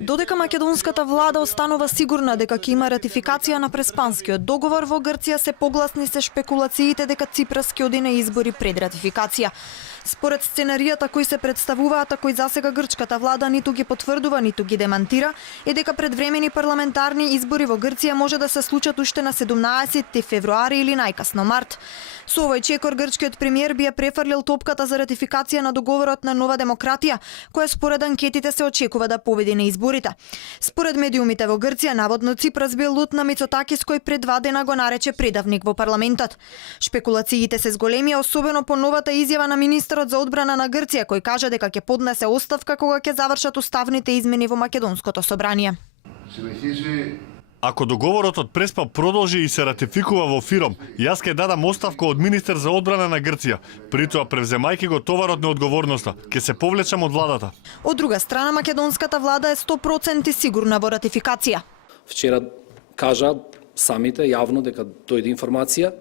Додека македонската влада останува сигурна дека ќе има ратификација на Преспанскиот договор, во Грција се погласни се шпекулациите дека Ципрас ќе оди на избори пред ратификација. Според сценаријата кои се представуваат, а кои засега грчката влада ниту ги потврдува, ниту ги демантира, е дека предвремени парламентарни избори во Грција може да се случат уште на 17 февруари или најкасно март. Со овој чекор грчкиот премиер би ја префрлил топката за ратификација на договорот на Нова демократија, која според анкетите се очекува да победи на изборите. Според медиумите во Грција, наводно Ципрас бил лут на Мицотакис, кој пред 2 дена го нарече предавник во парламентот. Шпекулациите се зголемија, особено по новата изјава на министерот за одбрана на Грција, кој кажа дека ќе поднесе оставка кога ќе завршат уставните измени во македонското собрание. Ако договорот од Преспа продолжи и се ратификува во ФИРОМ, јас ќе дадам оставка од министер за одбрана на Грција, при тоа превземајќи го товарот на одговорноста, ќе се повлечам од владата. Од друга страна, македонската влада е 100% сигурна во ратификација. Вчера кажа самите јавно дека дојде информација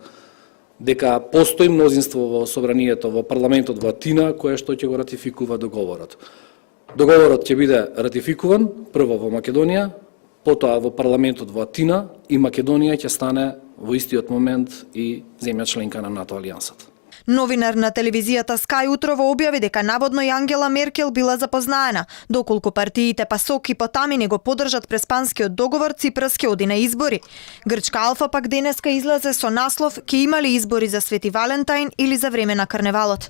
дека постои мнозинство во собранието во парламентот во Атина кое што ќе го ратификува договорот. Договорот ќе биде ратификуван прво во Македонија, потоа во парламентот во Атина и Македонија ќе стане во истиот момент и земја членка на НАТО алијансата. Новинар на телевизијата Sky утрово објави дека наводно и Ангела Меркел била запознаена. Доколку партиите ПАСОК и Потами не го поддржат Преспанскиот договор, Ципрас ќе оди на избори. Грчка Алфа пак денеска излезе со наслов "Ке има ли избори за Свети Валентајн или за време на карневалот?"